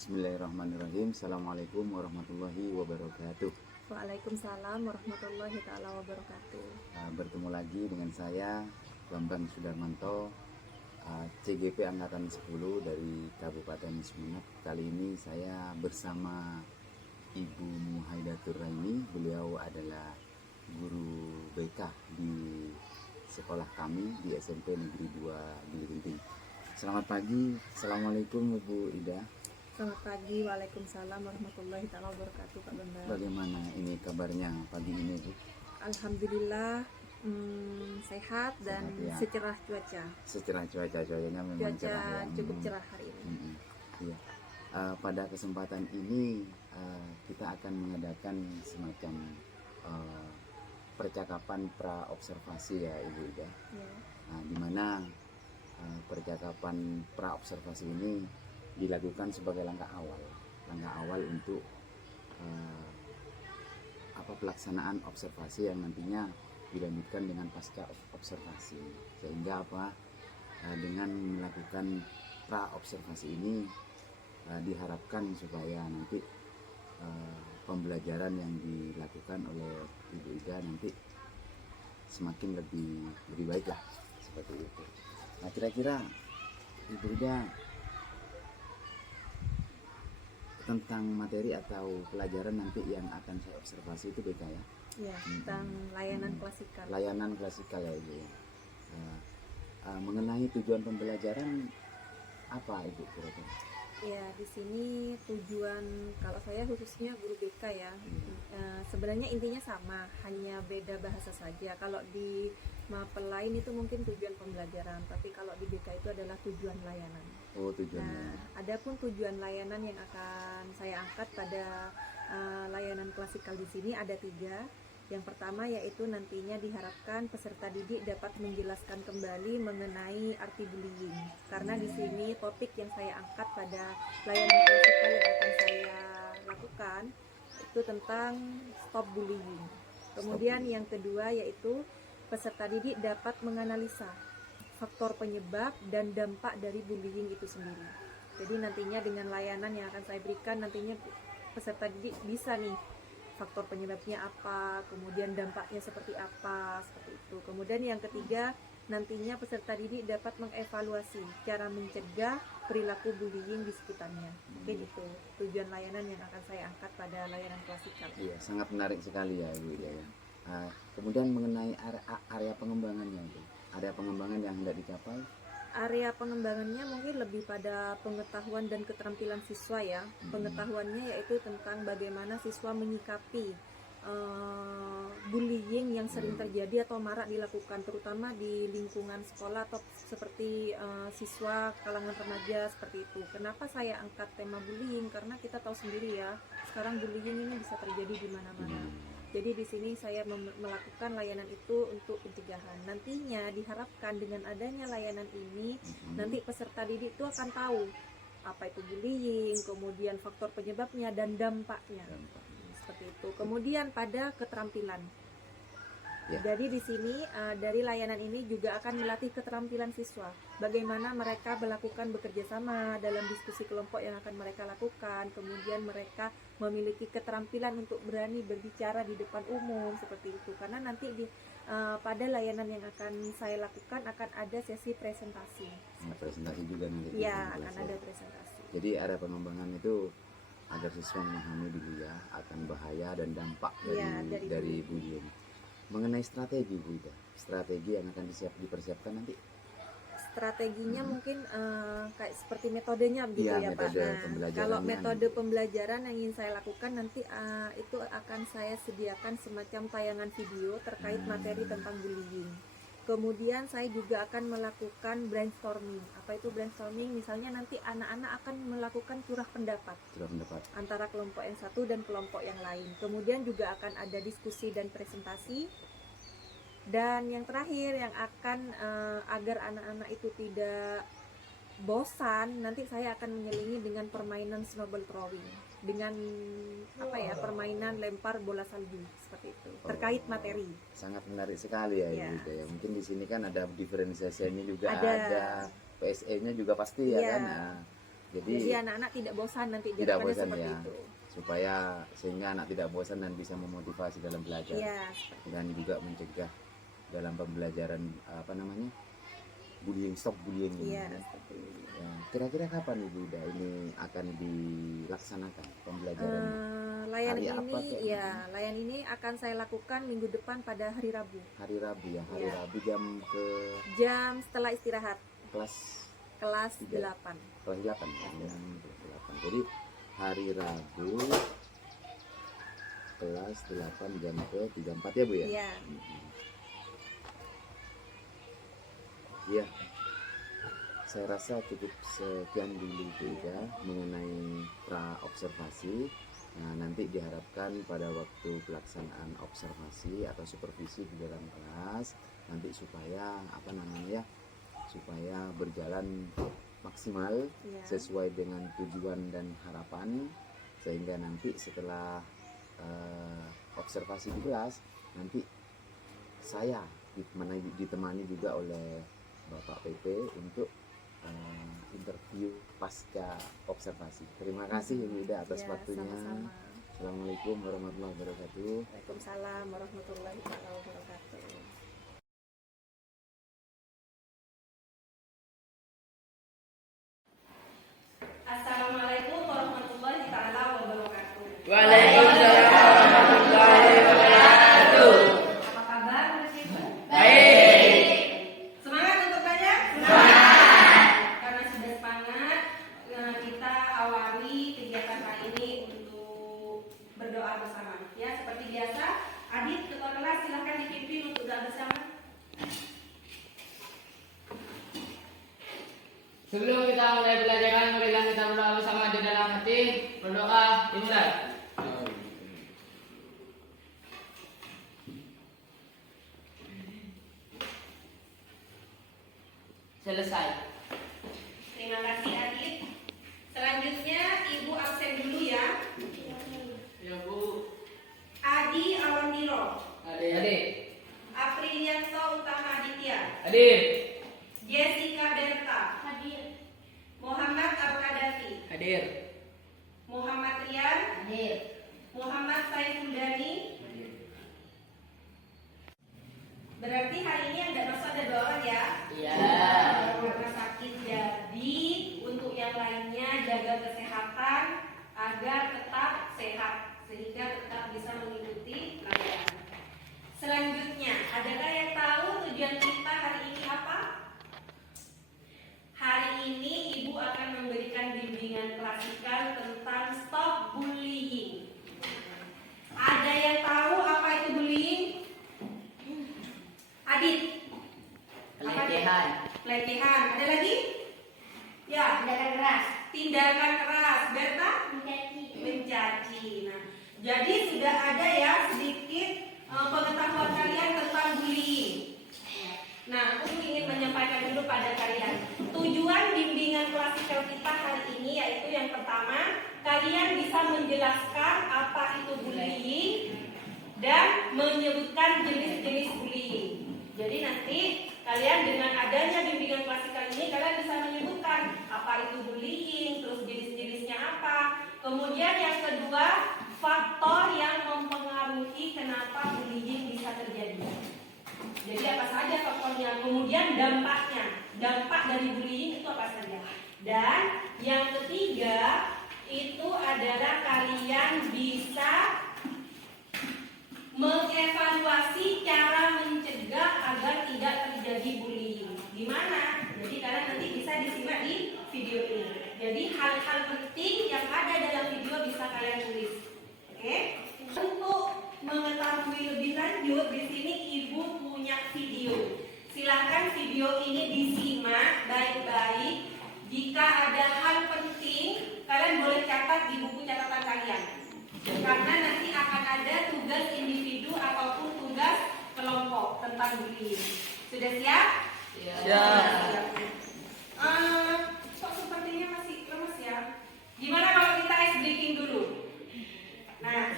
Bismillahirrahmanirrahim. Assalamualaikum warahmatullahi wabarakatuh. Waalaikumsalam warahmatullahi taala wabarakatuh. Bertemu lagi dengan saya Bambang Sudarmanto, CGP Angkatan 10 dari Kabupaten Sumeneb. Kali ini saya bersama Ibu Muhaidatur Raini. Beliau adalah guru BK di sekolah kami di SMP Negeri 2 Gilirinting. Selamat pagi. Assalamualaikum Ibu Ida. Selamat pagi, waalaikumsalam warahmatullahi taala wabarakatuh, Pak Bambang. Bagaimana ini kabarnya pagi ini, Bu? Alhamdulillah sehat dan Sehat, ya. secerah cuaca. Secerah cuacanya memang Cuaca cerah ya. cukup cerah hari ini. Iya. Pada kesempatan ini kita akan mengadakan semacam percakapan pra observasi ya Ibu Ida. Ya. Di mana percakapan pra observasi ini dilakukan sebagai langkah awal untuk pelaksanaan observasi yang nantinya dilanjutkan dengan pasca observasi. Sehingga dengan melakukan pra observasi ini diharapkan supaya nanti pembelajaran yang dilakukan oleh Ibu Ida nanti semakin lebih baik lah, seperti itu. Nah, kira-kira Ibu Ida tentang materi atau pelajaran nanti yang akan saya observasi itu BK ya? Ya, tentang layanan klasikal. Layanan klasikal ya Ibu. Mengenai tujuan pembelajaran apa Ibu kira-kira? Ya, di sini tujuan kalau saya khususnya guru BK ya. Sebenarnya intinya sama, hanya beda bahasa saja. Kalau di mapel lain itu mungkin tujuan pembelajaran, tapi kalau di BK itu adalah tujuan layanan. Oh, tujuan. Nah, adapun tujuan layanan yang akan saya angkat pada layanan klasikal di sini ada 3. Yang pertama yaitu nantinya diharapkan peserta didik dapat menjelaskan kembali mengenai arti bullying. Karena di sini topik yang saya angkat pada layanan klasikal yang akan saya lakukan itu tentang stop bullying. Kemudian yang kedua yaitu peserta didik dapat menganalisa faktor penyebab dan dampak dari bullying itu sendiri. Jadi nantinya dengan layanan yang akan saya berikan, nantinya peserta didik bisa nih faktor penyebabnya apa, kemudian dampaknya seperti apa, seperti itu. Kemudian yang ketiga, nantinya peserta didik dapat mengevaluasi cara mencegah perilaku bullying di sekitarnya. Mungkin itu tujuan layanan yang akan saya angkat pada layanan klasikal. Iya, sangat menarik sekali ya Ibu Ida ya. Kemudian mengenai area pengembangannya itu, area pengembangan yang hendak dicapai. Area pengembangannya mungkin lebih pada pengetahuan dan keterampilan siswa ya. Pengetahuannya yaitu tentang bagaimana siswa menyikapi bullying yang sering terjadi atau marak dilakukan, terutama di lingkungan sekolah atau seperti siswa kalangan remaja seperti itu. Kenapa saya angkat tema bullying? Karena kita tahu sendiri ya, sekarang bullying ini bisa terjadi di mana-mana. Jadi di sini saya melakukan layanan itu untuk pencegahan. Nantinya diharapkan dengan adanya layanan ini, nanti peserta didik itu akan tahu apa itu bullying, kemudian faktor penyebabnya dan dampaknya. Seperti itu. Kemudian pada keterampilan. Ya. Jadi di sini dari layanan ini juga akan melatih keterampilan siswa. Bagaimana mereka melakukan bekerja sama dalam diskusi kelompok yang akan mereka lakukan. Kemudian mereka memiliki keterampilan untuk berani berbicara di depan umum seperti itu. Karena nanti pada layanan yang akan saya lakukan akan ada sesi presentasi. Presentasi juga nanti. Ya, akan ada presentasi. Jadi area pengembangan itu agar siswa memahami dulu ya akan bahaya dan dampak dari bullying. Mengenai strategi Bu Ida, strategi yang akan dipersiapkan nanti. Strateginya mungkin kayak seperti metodenya begitu ya Pak. Nah, kalau metode pembelajaran yang ingin saya lakukan nanti itu akan saya sediakan semacam tayangan video terkait materi tentang bullying. Kemudian saya juga akan melakukan brainstorming. Apa itu brainstorming? Misalnya nanti anak-anak akan melakukan curah pendapat antara kelompok yang satu dan kelompok yang lain. Kemudian juga akan ada diskusi dan presentasi. Dan yang terakhir yang akan agar anak-anak itu tidak bosan, nanti saya akan menyelingi dengan permainan snowball throwing, dengan permainan lempar bola salju seperti itu, terkait materi. Sangat menarik sekali ya Ibu Ida ya. Mungkin di sini kan ada diferensiasinya juga, ada PSE-nya juga pasti ya kan. Jadi anak-anak tidak bosan nanti tidak jadikannya bosan seperti ya, itu. supaya sehingga anak tidak bosan dan bisa memotivasi dalam belajar Iya. dan juga mencegah dalam pembelajaran bullying, stop bullying ini. Iya, seperti itu. Ya, kira-kira kapan Ibu Ida ini akan dilaksanakan pembelajaran? Layan Hari ini apa, Kak? ya, layan ini akan saya lakukan minggu depan pada hari Rabu. Hari Rabu ya, hari Iya. Rabu jam ke Jam setelah istirahat kelas kelas Tiga. 8. kelas 8 ya. Kelas 8. Jadi hari Rabu kelas 8 jam ke 34 ya Bu ya? Iya. Iya. Saya rasa cukup sekian dulu Bu Ida mengenai pra observasi. Nah, nanti diharapkan pada waktu pelaksanaan observasi atau supervisi di dalam kelas nanti supaya supaya berjalan maksimal Iya. sesuai dengan tujuan dan harapan, sehingga nanti setelah observasi di kelas nanti saya ditemani juga oleh Bapak PP untuk interview pasca observasi. Terima kasih Ibu Ida atas Ya, waktunya. sama-sama. Assalamualaikum warahmatullahi wabarakatuh. Waalaikumsalam warahmatullahi wabarakatuh. Assalamualaikum warahmatullahi taala wabarakatuh. Waalaikumsalam warahmatullahi wabarakatuh. Apa kabar bersama? Baik. Semangat untuk belajar? Semangat. Karena sudah semangat, kita awali kegiatan hari ini untuk berdoa bersama. Ya, seperti biasa, Adit ketua kelas silakan dipimpin untuk doa bersama. Sebelum kita mulai pelajaran, marilah kita berdoa bersama di dalam hati. Berdoa dimulai. Selesai. Terima kasih Adit. Selanjutnya Ibu absen dulu ya. Ya Bu. Adi Awandiro, Adik. Aprilianto Utama Aditya, Hadir. Jessica Berta, hadir. Muhammad Al-Qadafi, Hadir. Muhammad Rian, Hadir. Muhammad Saifuldani. Berarti hari ini ada masa ada dua orang ya? Iya. Karena sakit, jadi untuk yang lainnya jaga kesehatan agar tetap sehat sehingga tetap bisa mengikuti pelajaran. Selanjutnya, adakah yang tahu tujuan kita hari ini apa? Hari ini Ibu akan memberikan bimbingan klasikal tentang stop bullying. Ada yang tahu apa itu bullying? Adit? Apa itu? Pelecehan. Pelecehan. Ada lagi? Ya. Tindakan keras. Tindakan keras. Berta? Mencaci. Nah, jadi sudah ada ya sedikit pengetahuan kalian tentang bullying. Nah, aku ingin menyampaikan dulu pada kalian. Tujuan bimbingan klasikal kita hari ini yaitu yang pertama, kalian bisa menjelaskan apa itu bullying dan menyebutkan jenis-jenis bullying. Jadi nanti kalian dengan adanya bimbingan klasikal ini kalian bisa menyebutkan apa itu bullying, terus jenis-jenisnya apa. Kemudian yang kedua, faktor yang mempengaruhi kenapa bullying bisa terjadi. Jadi apa saja faktornya, kemudian dampaknya, dampak dari bullying itu apa saja. Dan yang ketiga itu adalah kalian bisa mengevaluasi cara mencegah agar tidak terjadi bullying. Gimana? Jadi kalian nanti bisa disimak di video ini. Jadi hal-hal penting yang ada dalam video bisa kalian tulis. Oke? Untuk mengetahui lebih lanjut, di sini Ibu punya video. Silahkan video ini disimak baik-baik. Jika ada hal penting, kalian boleh catat di buku catatan kalian. Karena nanti akan ada tugas individu ataupun tugas kelompok tentang bullying. Sudah siap? Siap. Kok sepertinya masih lemes ya? Gimana kalau kita ice breaking dulu? Nah,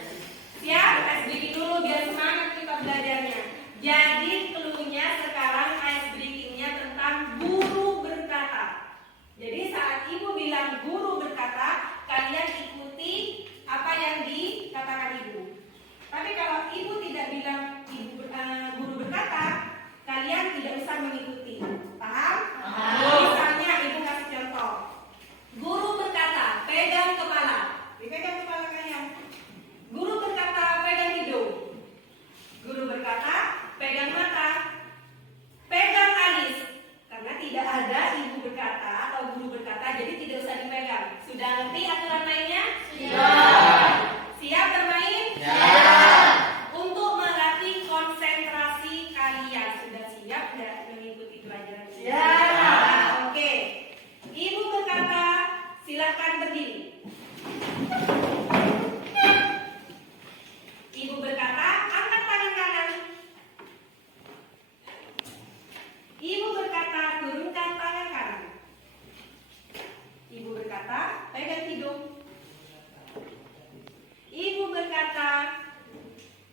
siap? Ice breaking dulu biar semangat kita belajarnya. Jadi clue-nya sekarang ice breaking-nya tentang guru berkata. Jadi saat Ibu bilang guru Siap nggak mengikuti pelajaran ini? Siap. Oke. Ibu berkata, silakan berdiri. Ibu berkata, angkat tangan kanan. Ibu berkata, turunkan tangan kanan. Ibu berkata, pegang hidung. Ibu berkata,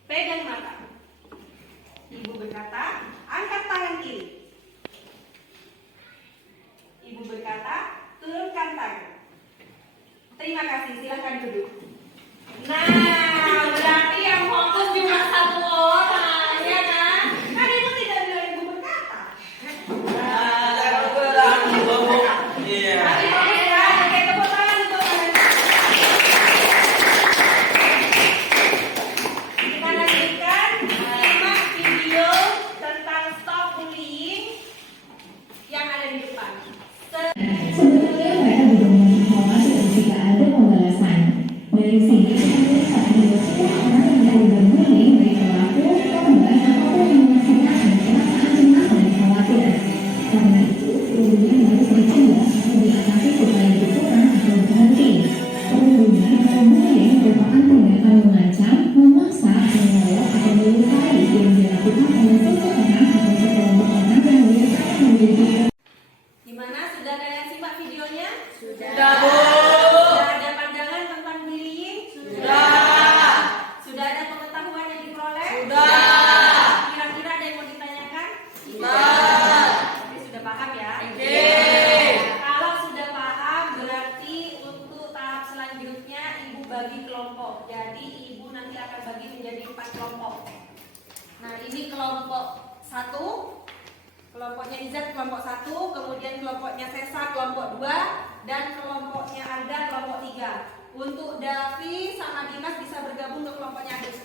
pegang mata. Ibu berkata, angkat tangan kiri. Ibu berkata, turunkan tangan. Terima kasih, silakan duduk. Nah, berarti yang fokus cuma satu orang, ya kan? Kan ibu tidak bilang ibu berkata. Tapi bagus ya, oke, tepuk tangan untuk kalian. Kita lanjutkan, simak video tentang stop bullying yang ada di depan. Sebetulnya mereka juga mengkhawatir jika ada pembalasan. Dari sini kita melihat bahwa orang yang terlibat bullying baik pelaku, korban, ataupun yang melakukan perasaan cemas dan khawatir. Karena itu, bullying harus dicegah atau diatasi supaya berkurang atau berhenti. Perlindungan kalau bullying merupakan tindakan mengancam, memaksa, menolak atau melukai yang dilakukan oleh seseorang atau sekelompok orang yang biasanya memiliki. Gimana? Sudah kalian simak videonya? Sudah, Bu. Sudah ada pandangan tentang bullying? Sudah. Sudah ada pengetahuan yang diperoleh? Sudah. Kira-kira ada yang mau ditanyakan? Sudah. Jadi sudah paham ya? Oke. Kalau sudah paham berarti untuk tahap selanjutnya ibu bagi kelompok. Jadi ibu nanti akan bagi menjadi 4 kelompok. Nah ini kelompok 1, kelompoknya Izat kelompok 1, kemudian kelompoknya Sesa kelompok 2, dan kelompoknya Alda kelompok 3. Untuk Davi sama Dimas bisa bergabung ke kelompoknya Adit.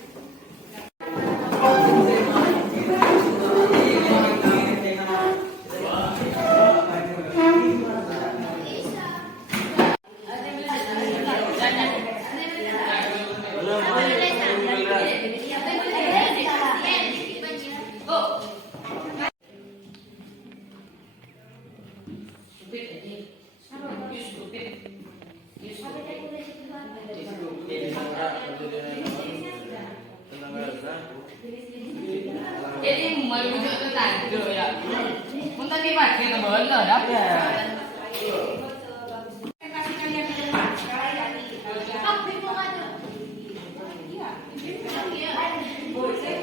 Jadi mau bujuk tu tajuk ya. Untuk dipakai ke bola dah. Kasih kalian di depan. Sekali lagi. Iya. Boleh.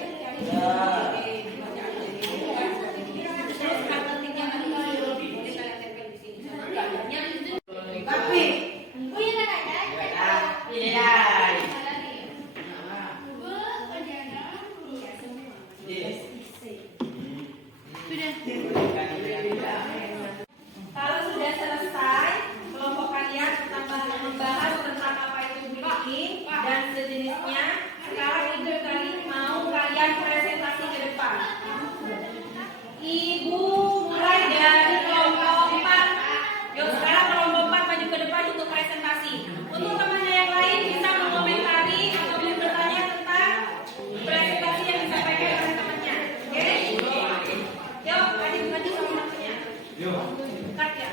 Terus kata tinggal lagi. Boleh kalian tempel di sini. Tapi kalau sudah selesai, kelompok kalian membahas tentang apa itu bullying dan sejenisnya. Sekarang ibu mau kalian presentasi ke depan. Ibu mulai dari kelompok 4. Yuk sekarang kelompok 4 maju ke depan untuk presentasi. Untuk temannya yang lain bisa mengomentari atau bertanya tentang presentasi yang disampaikan oleh temannya. Oke? Yuk, adik maju sama temannya. Cut ya.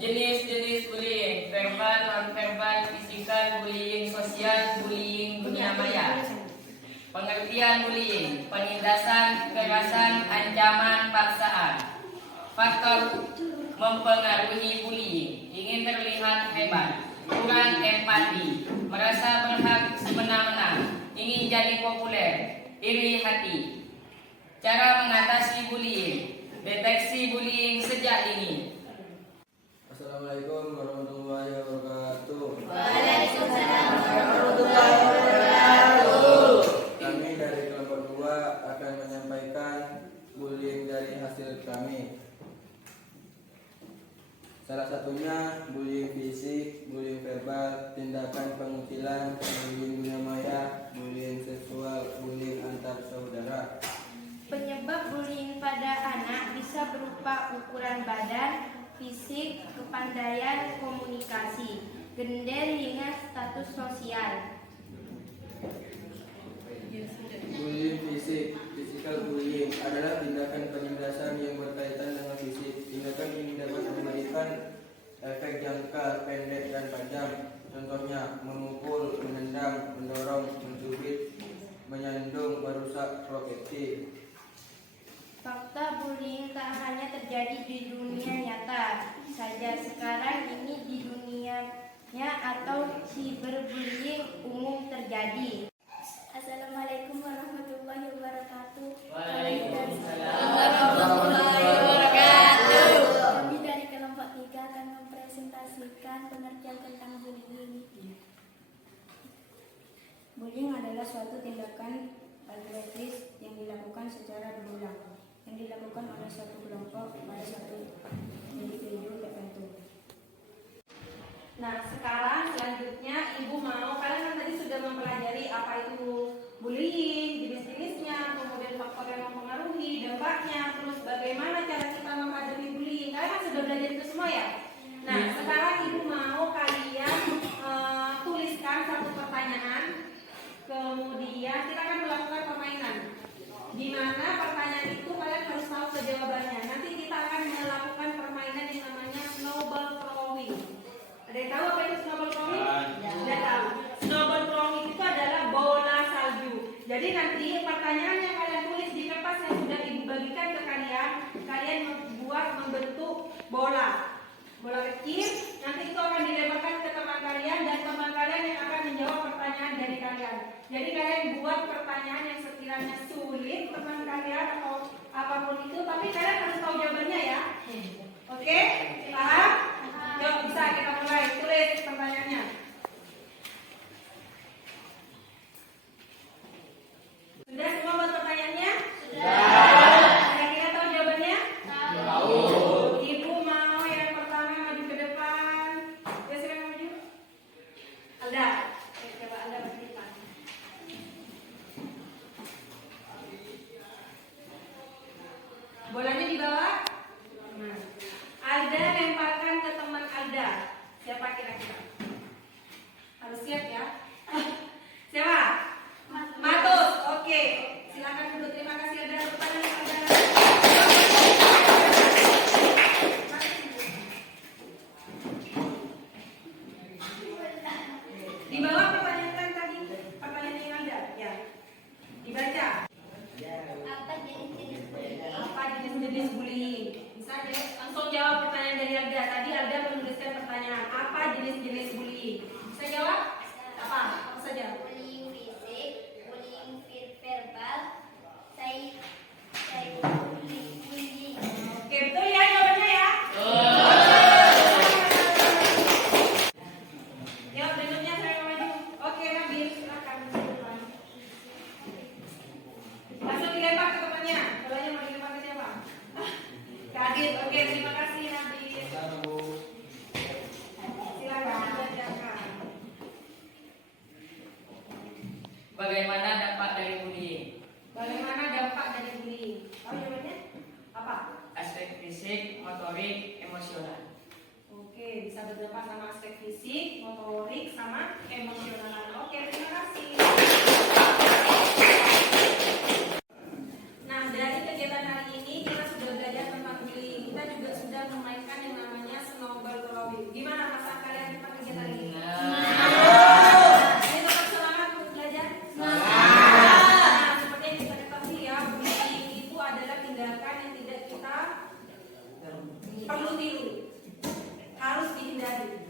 Jenis-jenis bullying, verbal, non-verbal, fisikal, bullying sosial, bullying dunia maya. Pengertian bullying, penindasan, kekerasan, ancaman, paksaan. Faktor mempengaruhi bullying, ingin terlihat hebat, kurang empati, merasa berhak semena-mena, ingin jadi populer, iri hati. Cara mengatasi bullying, deteksi bullying sejak dini. Assalamualaikum warahmatullahi wabarakatuh. Waalaikumsalam warahmatullahi wabarakatuh. Kami dari kelompok 2 akan menyampaikan bullying dari hasil kami. Salah satunya bullying fisik, bullying verbal, tindakan pengutilan, bullying dunia maya, bullying seksual, bullying antar saudara. Penyebab bullying pada anak bisa berupa ukuran badan, fisik, kepandaian komunikasi, gender hingga status sosial. Bullying fisik, physical bullying adalah tindakan tindakan penindasan yang berkaitan dengan fisik. Tindakan ini dapat memberikan efek jangka pendek dan panjang. Contohnya memukul, menendang, mendorong, mencubit, menyandung, merusak properti. Fakta bullying tak hanya terjadi di dunia nyata saja, sekarang ini di dunianya atau cyberbullying umum terjadi. Assalamualaikum warahmatullahi wabarakatuh. Waalaikumsalam warahmatullahi wabarakatuh. Kami dari kelompok 3 akan mempresentasikan pengertian tentang bullying. Bullying adalah suatu tindakan agresif yang dilakukan secara berulang, yang dilakukan oleh suatu kelompok pada satu individu tertentu. Nah, sekarang selanjutnya Ibu mau, kalian kan tadi sudah mempelajari apa itu bullying, jenis-jenisnya, kemudian faktor yang mempengaruhi, dampaknya, terus bagaimana cara kita menghadapi bullying. Kalian kan sudah belajar itu semua ya? Nah, sekarang Ibu mau kalian tuliskan satu pertanyaan, kemudian kita akan melakukan permainan. Di mana pertanyaan itu kalian harus tahu jawabannya. Nanti kita akan melakukan permainan yang namanya snowball throwing. Ada yang tahu apa itu snowball throwing? Tidak tahu. Snowball throwing itu adalah bola salju. Jadi nanti pertanyaan yang kalian tulis di kertas yang sudah Ibu bagikan ke kalian, kalian membentuk bola kecil. Nanti itu akan dilemparkan ke teman kalian dan teman kalian yang akan menjawab pertanyaan dari kalian. Jadi kalian buat pertanyaan yang sekiranya sulit teman kalian atau apapun itu, tapi kalian harus tahu jawabannya ya. Oke? Paham? Yuk, bisa kita mulai. Tulis pertanyaannya. Sudah semua buat pertanyaannya? Sudah. Kira-kira tahu jawabannya? Tahu. Ibu mau yang pertama maju ke depan. Ya, silakan maju. Alda. Coba Alda maju ke depan. Bolanya dibawa. Nah, Alda lemparkan ke teman Alda. Siapa kira-kira? Harus siap ya. Siapa? Matus. Oke. Silakan duduk. Terima kasih Alda. Pertanyaan Alda. Dibawa pertanyaan tadi. Pertanyaan yang Alda. Ya. Dibaca. Apa jenis-jenis bullying? Bisa langsung jawab pertanyaan dari Alda. Tadi Alda menuliskan pertanyaan. Apa jenis-jenis bullying? Bisa jawab? Apa? Apa saja? Bullying fisik, bullying verbal, bullying. Oke, betul ya jawabannya ya? Ya, berikutnya saya mau maju. Oke, Nabil, silakan. Langsung dilempar ke temannya. Bolanya mau dilempar ke siapa? Kak Adit. Oke, terima kasih Nabil. Silakan dibacakan. Bagaimana dampak dari bullying? Bagaimana dampak dari bullying? Tahu jawabannya? Apa? Aspek fisik, motorik, emosional. Oke, bisa berdampak sama aspek fisik, motorik, sama emosional. Oke, terima kasih. Nah, dari kegiatan hari ini kita sudah belajar tentang bullying. Kita juga sudah memainkan yang namanya snowball throwing. Gimana perasaan kalian tentang kegiatan ini? Ini tetap semangat untuk belajar? Nah, seperti yang kita ketahui ya, bullying itu adalah tindakan yang tidak kita perlu tiru, harus dihindari.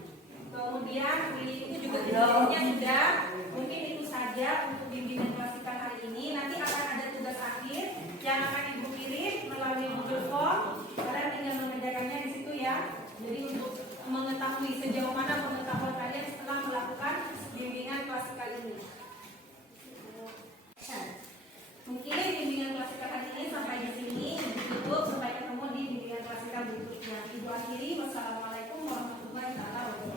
Kemudian bullying itu juga tujuannya sudah, mungkin itu saja untuk bimbingan klasikal hari ini. Nanti akan ada tugas akhir yang akan Ibu kirim melalui Google Form. Kalian tinggal mengerjakannya di situ ya. Jadi untuk mengetahui sejauh mana pengetahuan kalian setelah melakukan bimbingan klasikal ini. Mungkin bimbingan klasikal hari ini sampai di sini. Ditutup sampai ketemu di bimbingan klasikal berikutnya. Ibu akhiri. Wassalamualaikum warahmatullahi wabarakatuh.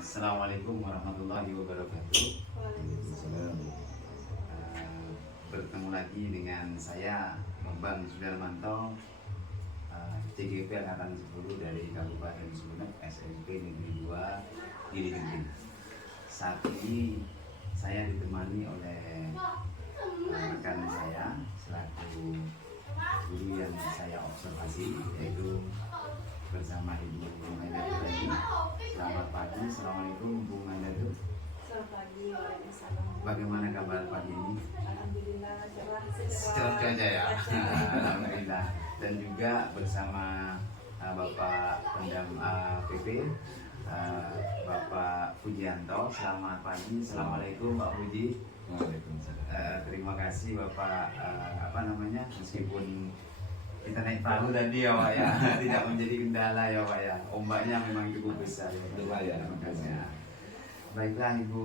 Assalamualaikum warahmatullahi wabarakatuh. Bertemu lagi dengan saya Bambang Sudarmanto, CGP Angkatan 10 dari Kabupaten Sumeneb, SMK Negeri 2 diri genting. Saat ini saya ditemani oleh rekan saya selaku guru yang saya observasi, yaitu bersama Ibu Maidatul lagi. Selamat pagi, Assalamualaikum Bu Maidatul. Selamat pagi, waalaikumsalam. Bagaimana kabar pagi ini? Alhamdulillah cerah Cerah cuaca ya. Alhamdulillah. Dan juga bersama Bapak Pendam PP, Bapak Pujianto. Selamat pagi, Assalamualaikum Pak Puji. Waalaikumsalam. Terima kasih Bapak, meskipun kita naik perahu tadi ya Pak ya, tidak menjadi kendala ya Pak ya. Ombaknya memang cukup besar ya Pak. Terima kasih. Baiklah Ibu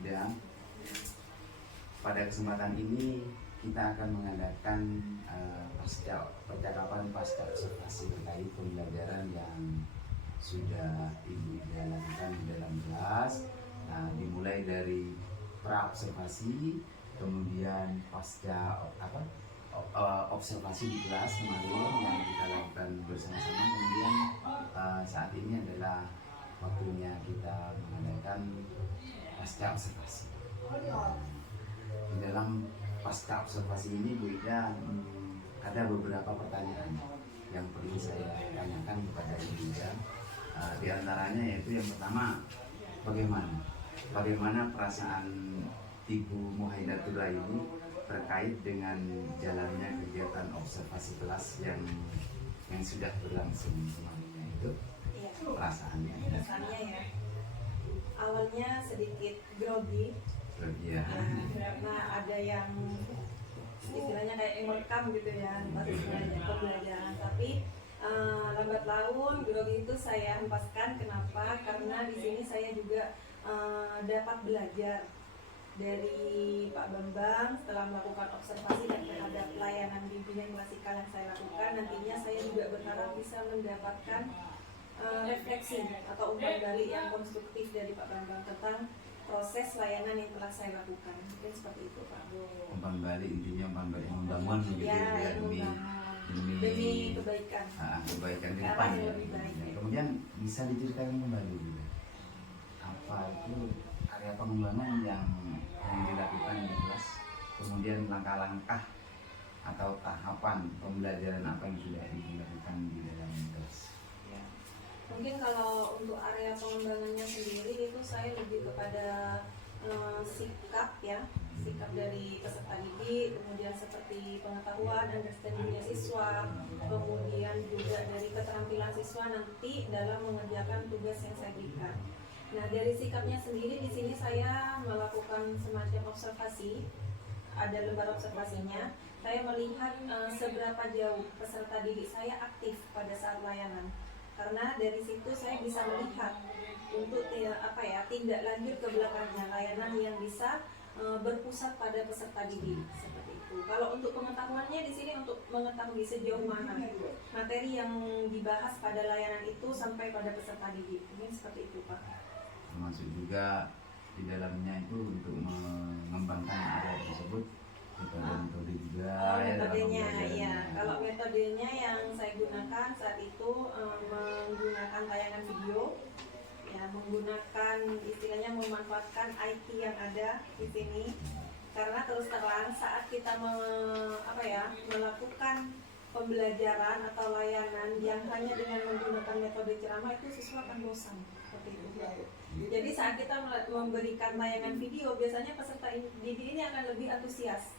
Ida, pada kesempatan ini kita akan mengadakan percakapan pasca observasi terkait pembelajaran yang sudah Ibu Ida lakukan di dalam kelas. Nah, dimulai dari pra-observasi, kemudian pasca observasi di kelas kemarin yang kita lakukan bersama-sama, kemudian saat ini adalah waktunya kita mengadakan pasca observasi. Di dalam pasca observasi ini Bu Ida, ada beberapa pertanyaan yang perlu saya tanyakan kepada Ibu Ida. Di antaranya yaitu yang pertama, bagaimana perasaan Ibu Muhaidatul ini terkait dengan jalannya kegiatan observasi kelas yang sudah berlangsung kemarin itu? Iya. Perasaannya Ya, awalnya sedikit grogi ya. karena ada yang istilahnya kayak yang merekam gitu ya pas pembelajaran, tapi lambat laun grogi itu saya hempaskan. Kenapa? Karena di sini saya juga dapat belajar dari Pak Bambang setelah melakukan observasi dan terhadap pelayanan bimbingan klasikal yang saya lakukan. Nantinya saya juga berharap bisa mendapatkan refleksi atau umpan balik yang konstruktif dari Pak Bambang tentang proses layanan yang telah saya lakukan. Mungkin seperti itu Pak Bu. Umpan balik, intinya umpan balik membangun gitu Ya, demi kebaikan. Kebaikan ke Ke depan arah yang ya. lebih baik. Kemudian bisa diceritakan kembali juga apa itu area pengembangan yang dilakukan di kelas, kemudian langkah-langkah atau tahapan pembelajaran apa yang sudah dilakukan di dalam kelas. Ya. Mungkin kalau untuk area pengembangannya sendiri itu saya lebih kepada sikap dari peserta didik, kemudian seperti pengetahuan, understandingnya siswa, kemudian juga dari keterampilan siswa nanti dalam mengerjakan tugas yang saya berikan. Nah, dari sikapnya sendiri di sini saya melakukan semacam observasi, ada lembar observasinya. Saya melihat seberapa jauh peserta didik saya aktif pada saat layanan. Karena dari situ saya bisa melihat untuk tindak lanjut ke belakangnya layanan yang bisa berpusat pada peserta didik seperti itu. Kalau untuk pengetahuannya di sini untuk mengetahui sejauh mana materi yang dibahas pada layanan itu sampai pada peserta didik. Ini seperti itu Pak. Termasuk juga di dalamnya itu untuk mengembangkan area tersebut metode juga. Metodenya ya. Kalau metodenya yang saya gunakan saat itu menggunakan tayangan video, ya, menggunakan istilahnya memanfaatkan IT yang ada di sini. Karena terus terang saat kita melakukan pembelajaran atau layanan yang hanya dengan menggunakan metode ceramah itu siswa akan bosan seperti itu. Jadi saat kita memberikan tayangan video, biasanya peserta didik ini akan lebih antusias.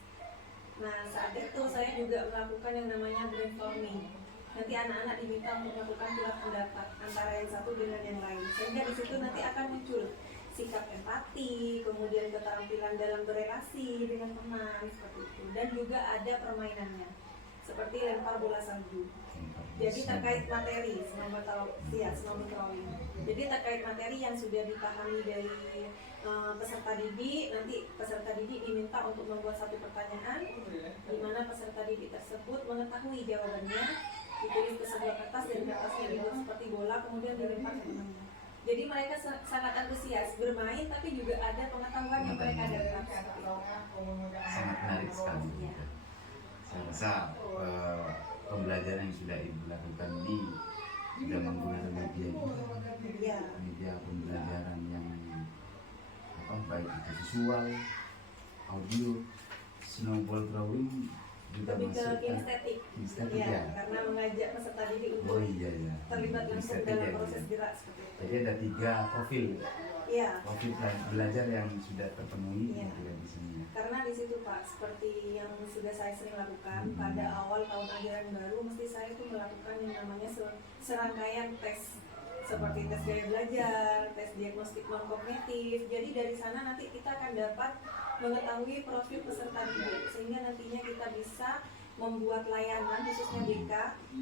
Nah, saat itu saya juga melakukan yang namanya brainstorming. Nanti anak-anak diminta untuk melakukan pilah pendapat antara yang satu dengan yang lain. Sehingga di situ nanti akan muncul sikap empati, kemudian keterampilan dalam berelasi dengan teman seperti itu. Dan juga ada permainannya, seperti lempar bola salju. Jadi terkait materi, senam drawing. Jadi terkait materi yang sudah dipahami dari peserta didik, nanti peserta didik diminta untuk membuat satu pertanyaan, di mana peserta didik tersebut mengetahui jawabannya, ditulis ke sebuah kertas dan kertasnya dibuat seperti bola, kemudian dilempar ke temannya. Jadi mereka sangat antusias bermain, tapi juga ada pengetahuan yang mereka dapat. Sangat menarik sekali. Ya. Saya rasa pembelajaran yang sudah Ibu lakukan ini sudah menggunakan media ini. Ya, media pembelajaran yang baik itu visual, audio, snowball drawing juga Lebih ke masuk ke kinestetik. kinestetik Ya, ya. karena mengajak peserta didik untuk Oh iya ya. terlibat langsung Kinestetik dalam ya, proses ya. gerak seperti itu. Jadi ada 3 profil Iya. belajar yang sudah terpenuhi Iya. di sini ya. Karena di situ Pak, seperti yang sudah saya sering lakukan pada awal tahun ajaran baru, mesti saya tuh melakukan yang namanya serangkaian tes seperti tes gaya belajar, tes diagnostik non kognitif. Jadi dari sana nanti kita akan dapat mengetahui profil peserta didik sehingga nantinya kita bisa membuat layanan khususnya BK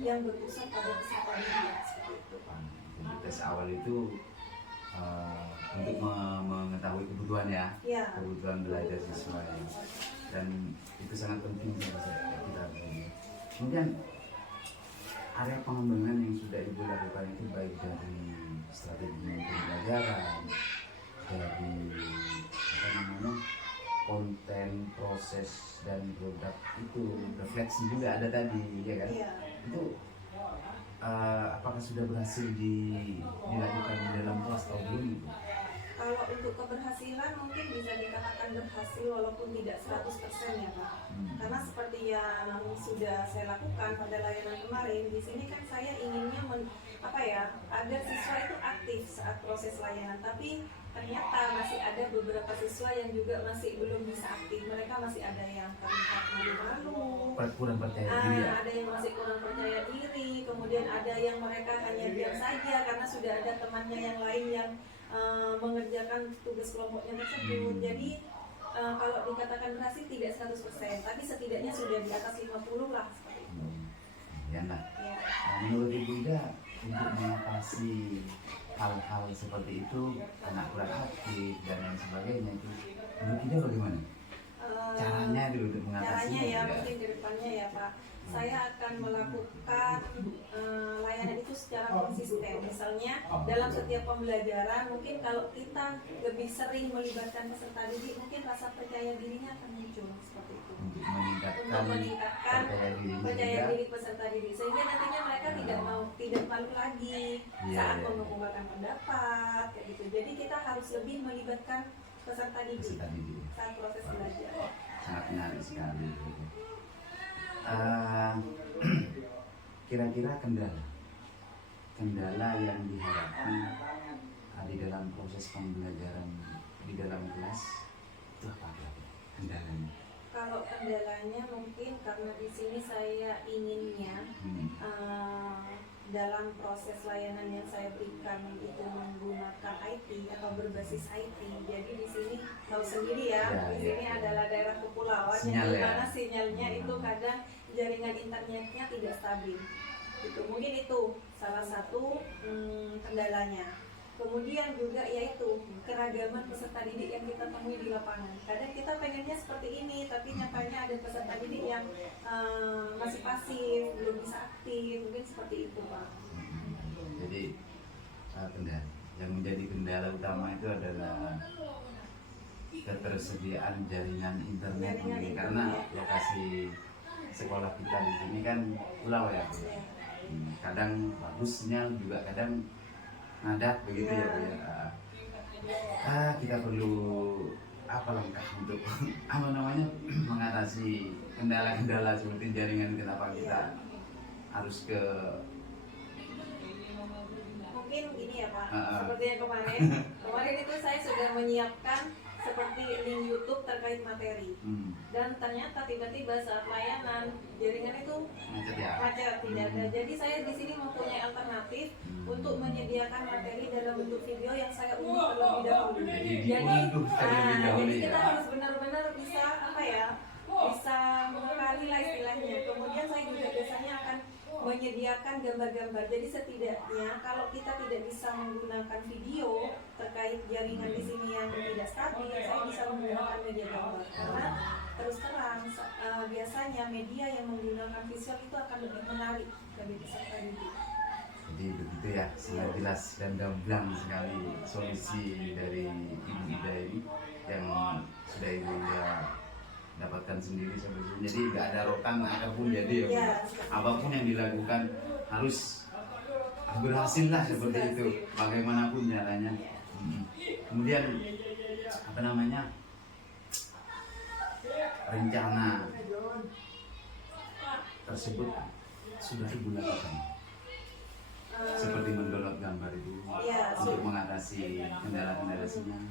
yang berpusat pada peserta didik seperti itu. Jadi tes awal itu untuk mengetahui kebutuhan ya, Ya. kebutuhan belajar siswa ya. Dan itu sangat penting kita. Kemudian area pengembangan yang sudah Ibu lakukan itu baik dari strategi pembelajaran, dari konten, proses dan produk itu refleksi juga ada tadi ya kan? Iya. Itu apakah sudah berhasil dilakukan di dalam kelas atau belum? Kalau untuk keberhasilan mungkin bisa dikatakan berhasil walaupun tidak 100% ya Pak. Karena seperti yang sudah saya lakukan pada layanan kemarin, di sini kan saya inginnya agar siswa itu aktif saat proses layanan, tapi ternyata masih ada beberapa siswa yang juga masih belum bisa aktif. Mereka masih ada yang terlihat malu-malu, Kurang percaya diri ya? ada yang masih kurang percaya diri, kemudian ada yang mereka hanya diam saja karena sudah ada temannya yang lain yang mengerjakan tugas kelompoknya tersebut. Jadi kalau dikatakan berhasil tidak 100%, tapi setidaknya sudah di atas 50 lah seperti itu. Ya, nah. Ya. Menurut Ibu Ida, untuk mengatasi hal-hal seperti itu, anak kurang aktif dan lain sebagainya itu, menurut Ida bagaimana? Caranya dulu untuk mengatasi. Caranya ya, mungkin ke depannya ya Pak, saya akan melakukan layanan itu secara konsisten. Misalnya dalam setiap pembelajaran, mungkin kalau kita lebih sering melibatkan peserta didik, mungkin rasa percaya dirinya akan muncul seperti itu. Untuk Untuk meningkatkan percaya diri peserta didik, sehingga nantinya mereka tidak malu lagi saat mengemukakan pendapat kayak gitu. Jadi kita harus lebih melibatkan peserta didik saat proses belajar. Sangat menarik sekali. Kira-kira kendala yang dihadapi di dalam proses pembelajaran di dalam kelas itu apa kendalanya? Kalau kendalanya mungkin karena di sini saya inginnya dalam proses layanan yang saya berikan itu menggunakan IT atau berbasis IT. Jadi di sini tahu sendiri ya, di sini adalah daerah kepulauan yang dimana sinyalnya itu kadang jaringan internetnya tidak stabil. Gitu. Mungkin itu salah satu kendalanya. Kemudian juga yaitu keragaman peserta didik yang kita temui di lapangan. Kadang kita pengennya seperti ini, tapi nyatanya ada peserta didik yang masih pasif, belum bisa aktif, mungkin seperti itu Pak. Jadi kendala yang menjadi kendala utama itu adalah ketersediaan jaringan internet ini, karena lokasi sekolah kita di sini kan pulau ya. Kadang bagus sinyal, juga kadang ngadat begitu ya Bu ya. Kita perlu langkah untuk mengatasi kendala-kendala seperti jaringan. Kenapa kita harus ke Mungkin gini ya Pak, seperti yang kemarin itu saya sudah menyiapkan seperti link YouTube terkait materi, dan ternyata tiba-tiba saat layanan jaringan itu macet, tidak ada. Jadi saya di sini mempunyai alternatif untuk menyediakan materi dalam bentuk video yang saya unduh terlebih dahulu. Jadi kita harus benar-benar bisa bisa mengakali lah istilahnya. Kemudian saya juga biasanya akan menyediakan gambar-gambar. Jadi setidaknya kalau kita tidak bisa menggunakan video terkait jaringan di sini yang tidak stabil, saya bisa menggunakan media gambar. Karena terus terang biasanya media yang menggunakan visual itu akan lebih menarik bagi peserta didik. Jadi begitu ya, sangat jelas dan gamblang sekali solusi dari Ibu Ida ini yang sudah Ibu Ida dapatkan sendiri solusinya. Jadi nggak ada rotan apapun, jadi apapun yang dilakukan harus berhasil lah seperti itu, bagaimanapun caranya. namanya. Kemudian apa namanya, rencana tersebut sudah Ibu lakukan, seperti mendownload gambar itu Iya, untuk mengatasi kendala-kendala sinyal.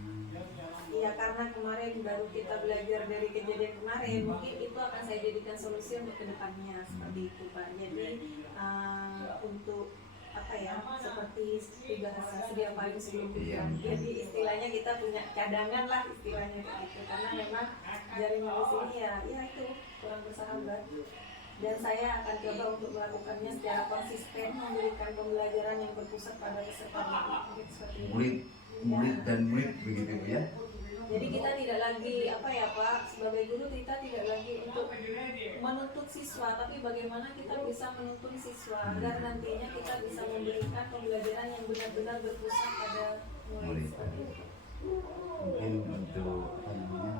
Iya, karena kemarin baru kita belajar dari kejadian kemarin, mungkin itu akan saya jadikan solusi untuk kedepannya seperti itu Pak. Jadi untuk apa ya, seperti tugas sedia payung sebelum hujan. Jadi istilahnya kita punya cadangan lah istilahnya gitu. Karena memang jaringan di sini ya itu kurang bersahabat. Dan saya akan coba untuk melakukannya secara konsisten, memberikan pembelajaran yang berpusat pada peserta didik seperti itu. Murid dan murid begitu Bu ya. Jadi kita tidak lagi apa ya Pak, sebagai guru kita tidak lagi untuk menuntut siswa, tapi bagaimana kita bisa menuntun siswa agar nantinya kita bisa memberikan pembelajaran yang benar-benar berpusat pada murid. Seperti itu. Mungkin untuk apa namanya,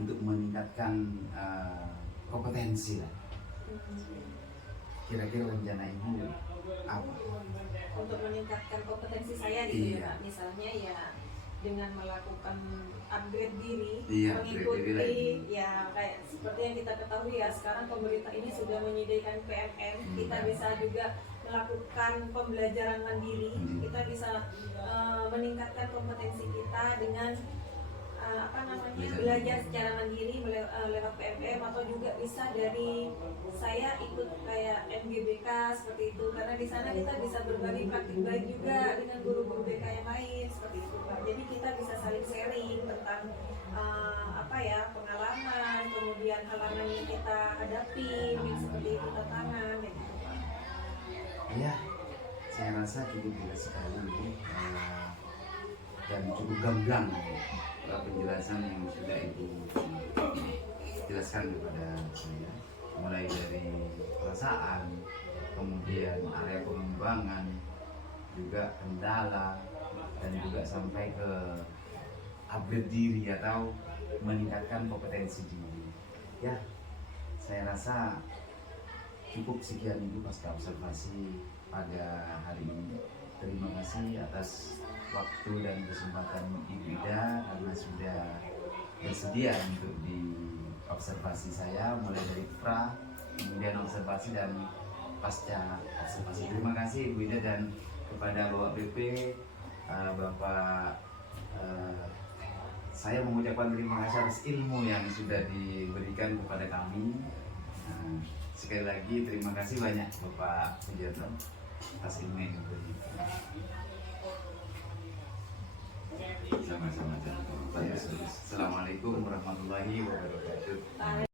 untuk meningkatkan kompetensi lah. Kira-kira rencana Ibu apa? Untuk meningkatkan kompetensi saya gitu Iya. ya Pak. Misalnya ya dengan melakukan upgrade diri, Iya, upgrade diri mengikuti lagi. ya kayak seperti yang kita ketahui ya, sekarang pemerintah ini sudah menyediakan PMM, kita bisa juga melakukan pembelajaran mandiri, kita bisa meningkatkan kompetensi kita dengan apa namanya, belajar secara mandiri lewat PMM, atau juga bisa dari saya ikut kayak MGBK seperti itu, karena di sana kita bisa berbagi praktik baik juga dengan guru-guru BK yang lain seperti itu Pak. Jadi kita bisa saling sharing tentang apa ya, pengalaman, kemudian halangan yang kita hadapi, yang seperti itu, tantangan kayak gitu Pak. Ya, saya rasa cukup jelas sekali Bu, dan cukup gamblang penjelasan yang sudah Ibu jelaskan kepada saya, mulai dari perasaan, kemudian area pengembangan, juga kendala, dan juga sampai ke upgrade diri atau meningkatkan kompetensi diri. Ya, saya rasa cukup sekian Ibu pasca observasi pada hari ini. Terima kasih atas waktu dan kesempatan Ibu Ida karena sudah bersedia untuk diobservasi saya, mulai dari pra, kemudian observasi dan pasca observasi. Terima kasih Ibu Ida, dan kepada Bapak BP, Bapak, saya mengucapkan terima kasih atas ilmu yang sudah diberikan kepada kami. Sekali lagi terima kasih banyak Bapak Pujianto atas ilmu yang diberikan. Sama-sama. Assalamualaikum warahmatullahi wabarakatuh.